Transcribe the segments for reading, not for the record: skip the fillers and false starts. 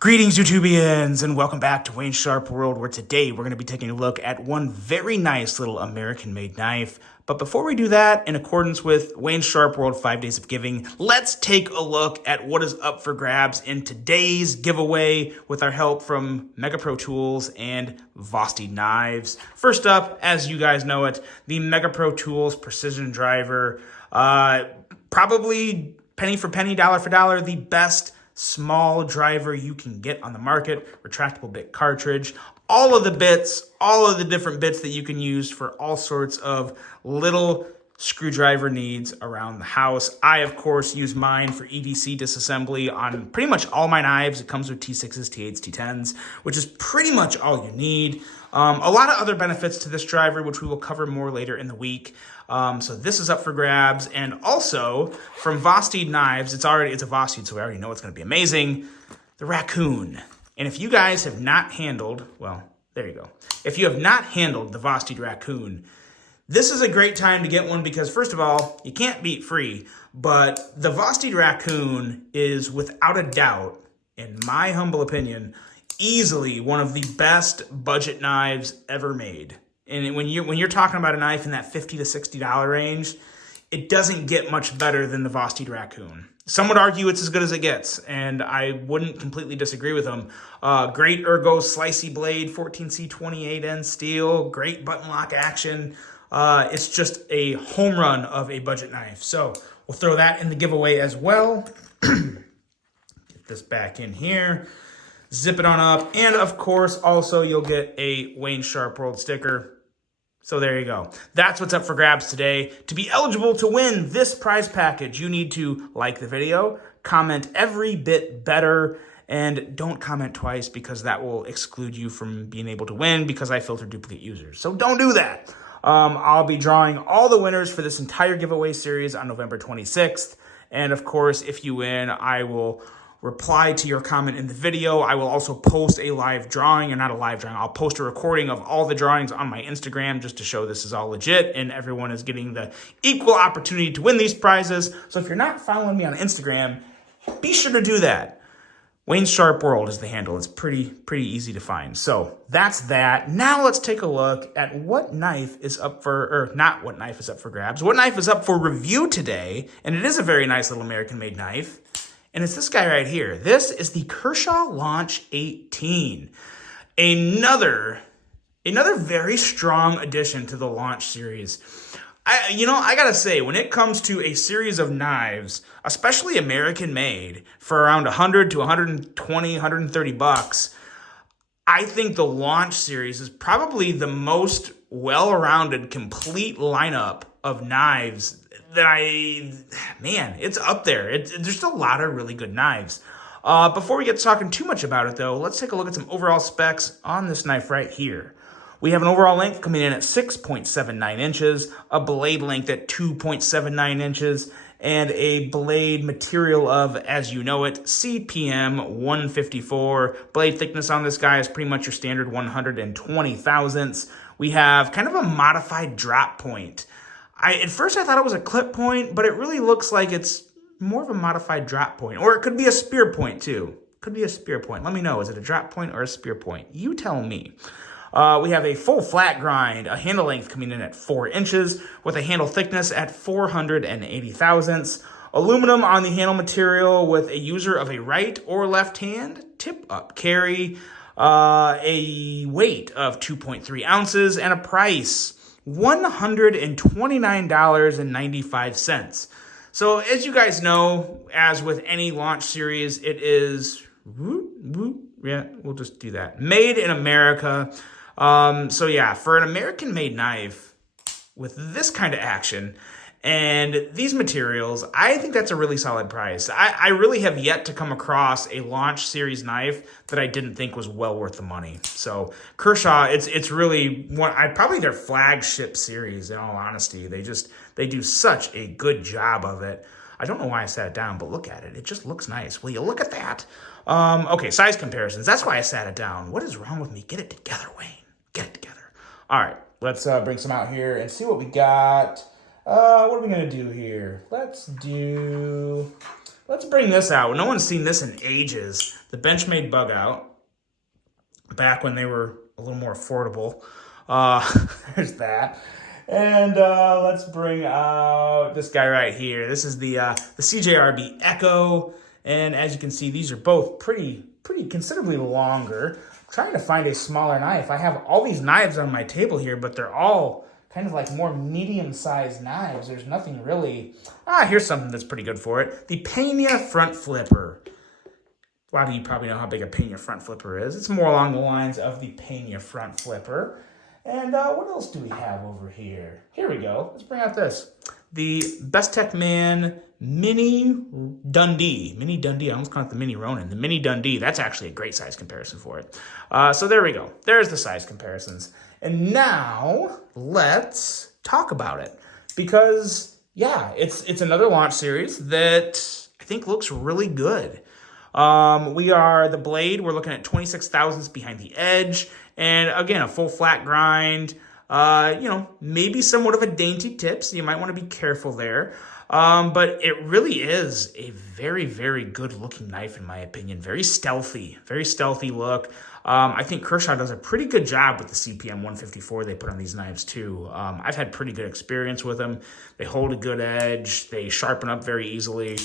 Greetings, YouTubians, and welcome back to Wayne Sharp World, where today we're going to be taking a look at one very nice little American-made knife. But before we do that, in accordance with Wayne Sharp World 5 Days of Giving, let's take a look at what is up for grabs in today's giveaway with our help from Mega Pro Tools and Vosti Knives. First up, as you guys know it, the Mega Pro Tools Precision Driver. Probably penny for penny, dollar for dollar, the best small driver you can get on the market. Retractable bit cartridge, all of the bits, all of the different bits that you can use for all sorts of little screwdriver needs around the house. I, of course, use mine for EDC disassembly on pretty much all my knives. It comes with T6s, T8s, T10s, which is pretty much all you need. A lot of other benefits to this driver, which we will cover more later in the week. So this is up for grabs. And also from Vosti Knives, it's a Vosti, so we already know it's going to be amazing. The Raccoon. And if you guys have not handled, well, there you go. If you have not handled the Vosti Raccoon, this is a great time to get one because, first of all, you can't beat free, but the Vosti Raccoon is, without a doubt, in my humble opinion, easily one of the best budget knives ever made. And when you're talking about a knife in that $50 to $60 range, it doesn't get much better than the Vosti Raccoon. Some would argue it's as good as it gets, and I wouldn't completely disagree with them. Great ergo slicey blade, 14C28N steel, great button lock action. It's just a home run of a budget knife. So we'll throw that in the giveaway as well. Get this back in here. Zip it on up. And of course, also you'll get a Wayne Sharp World sticker. So there you go. That's what's up for grabs today. To be eligible to win this prize package, you need to like the video, comment every bit better, and don't comment twice because that will exclude you from being able to win because I filter duplicate users. So don't do that. I'll be drawing all the winners for this entire giveaway series on November 26th. And of course, if you win, I will reply to your comment in the video. I will also post a live drawing, or not a live drawing, I'll post a recording of all the drawings on my Instagram just to show this is all legit and everyone is getting the equal opportunity to win these prizes. So if you're not following me on Instagram, be sure to do that. Wayne Sharp World is the handle. It's pretty easy to find. So that's that. Now let's take a look at what knife is up for, or not what knife is up for grabs, what knife is up for review today. And it is a very nice little American-made knife. And it's this guy right here. This is the Kershaw Launch 18. Another very strong addition to the Launch series. I gotta say, when it comes to a series of knives, especially American made, for around 100 to 120, 130 bucks, I think the Launch series is probably the most well-rounded, complete lineup of knives that it's up there. There's a lot of really good knives. Before we get talking too much about it, though, let's take a look at some overall specs on this knife right here. We have an overall length coming in at 6.79 inches, a blade length at 2.79 inches, and a blade material of, as you know it, CPM 154. Blade thickness on this guy is pretty much your standard 120 thousandths. We have kind of a modified drop point. At first I thought it was a clip point, but it really looks like it's more of a modified drop point. Or it could be a spear point too. Could be a spear point. Let me know, is it a drop point or a spear point? You tell me. We have a full flat grind, a handle length coming in at 4 inches, with a handle thickness at 480 thousandths. Aluminum on the handle material with a user of a right or left hand, tip up carry, a weight of 2.3 ounces, and a price, $129.95. So as you guys know, as with any Launch series, it is, yeah, we'll just do that, made in America. So yeah, for an American-made knife with this kind of action and these materials, I think that's a really solid price. I really have yet to come across a Launch series knife that I didn't think was well worth the money. So Kershaw, it's really probably their flagship series, in all honesty. They do such a good job of it. I don't know why I sat it down, but look at it. It just looks nice. Will you look at that? Okay, size comparisons. That's why I sat it down. What is wrong with me? Get it together, Wayne. Get it together. All right, let's bring some out here and see what we got. What are we going to do here? Let's do let's bring this out. No one's seen this in ages. The Benchmade bug out, back when they were a little more affordable. There's that. And let's bring out this guy right here. This is the CJRB Echo. And as you can see, these are both pretty considerably longer. I'm trying to find a smaller knife. I have all these knives on my table here, but they're all kind of like more medium-sized knives. There's nothing really... here's something that's pretty good for it. The Pena Front Flipper. A lot of you probably know how big a Pena Front Flipper is. It's more along the lines of the Pena Front Flipper. And what else do we have over here? Here we go. Let's bring out this. The Best Tech Man Mini Dundee. Mini Dundee. I almost call it the Mini Ronin. The Mini Dundee. That's actually a great size comparison for it. So there we go. There's the size comparisons. And now let's talk about it. Because, yeah, it's another launch series that I think looks really good. The blade, we're looking at 26 thousandths behind the edge. And again, a full flat grind, maybe somewhat of a dainty tip, so you might want to be careful there. But it really is a very, very good looking knife in my opinion. Very stealthy look. I think Kershaw does a pretty good job with the CPM 154 they put on these knives too. I've had pretty good experience with them. They hold a good edge. They sharpen up very easily.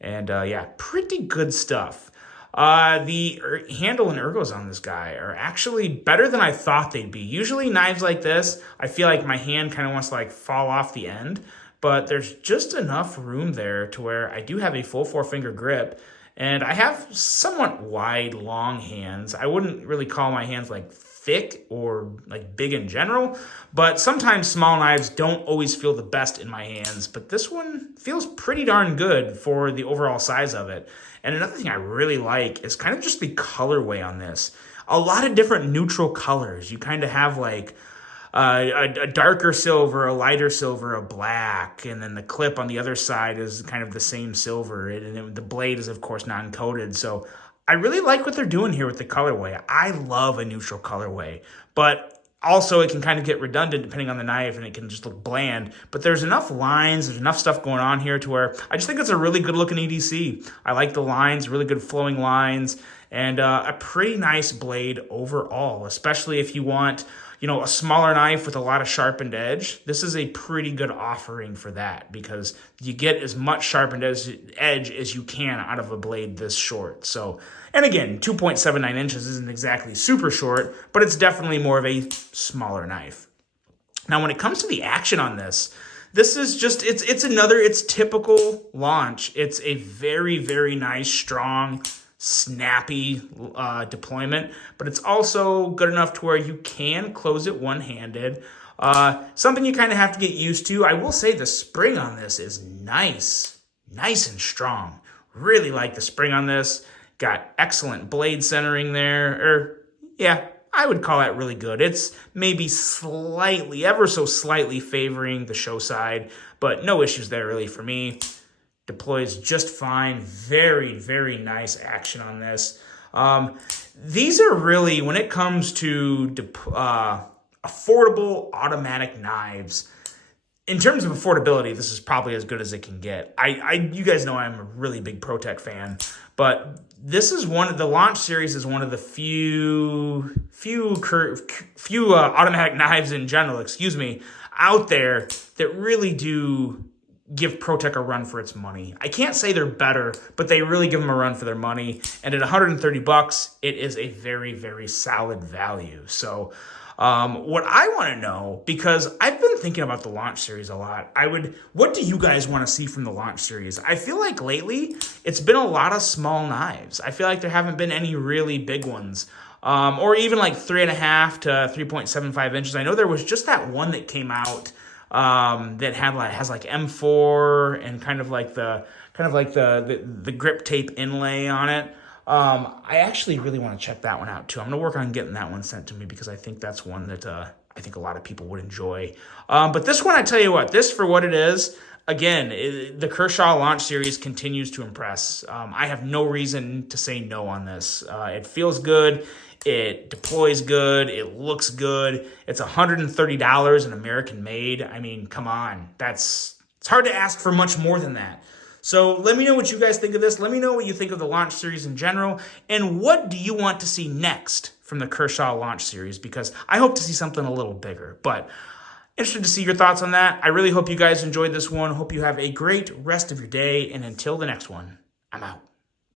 And pretty good stuff. The handle and ergos on this guy are actually better than I thought they'd be. Usually knives like this, I feel like my hand kind of wants to like fall off the end, but there's just enough room there to where I do have a full 4-finger grip, and I have somewhat wide, long hands. I wouldn't really call my hands like thick or like big in general, but sometimes small knives don't always feel the best in my hands, but this one feels pretty darn good for the overall size of it. And another thing I really like is kind of just the colorway on this. A lot of different neutral colors. You kind of have like a darker silver, a lighter silver, a black, and then the clip on the other side is kind of the same silver, and the blade is of course non-coated. So I really like what they're doing here with the colorway. I love a neutral colorway, but also it can kind of get redundant depending on the knife, and it can just look bland. But there's enough lines, there's enough stuff going on here to where I just think it's a really good looking EDC. I like the lines, really good flowing lines, and a pretty nice blade overall, especially if you want, a smaller knife with a lot of sharpened edge. This is a pretty good offering for that because you get as much sharpened edge as you can out of a blade this short. So, and again, 2.79 inches isn't exactly super short, but it's definitely more of a smaller knife. Now, when it comes to the action on this is just, it's typical launch. It's a very, very nice, strong, snappy deployment, but it's also good enough to where you can close it one-handed. Something you kind of have to get used to. I will say the spring on this is nice and strong. Really like the spring on this. Got excellent blade centering there. I would call that really good. It's maybe ever so slightly favoring the show side, but no issues there really for me. Deploys just fine. Very, very nice action on this. These are really, when it comes to affordable automatic knives, in terms of affordability, this is probably as good as it can get. You guys know I'm a really big ProTech fan, but this is the launch series is one of the few automatic knives in general, out there that really do give ProTech a run for its money. I can't say they're better, but they really give them a run for their money. And at $130, it is a very, very solid value. So what I want to know, because I've been thinking about the launch series a lot, what do you guys want to see from the launch series? I feel like lately it's been a lot of small knives. I feel like there haven't been any really big ones. Or even like 3.5 to 3.75 inches. I know there was just that one that came out that has like M4 and kind of like the grip tape inlay on it. I actually really want to check that one out too. I'm gonna work on getting that one sent to me because I think that's one that I think a lot of people would enjoy. But this one, I tell you what, this for what it is. Again, the Kershaw launch series continues to impress. I have no reason to say no on this. It feels good. It deploys good. It looks good. It's $130 and American made. I mean, come on. It's hard to ask for much more than that. So let me know what you guys think of this. Let me know what you think of the launch series in general. And what do you want to see next from the Kershaw launch series? Because I hope to see something a little bigger. But interested to see your thoughts on that. I really hope you guys enjoyed this one. Hope you have a great rest of your day. And until the next one, I'm out.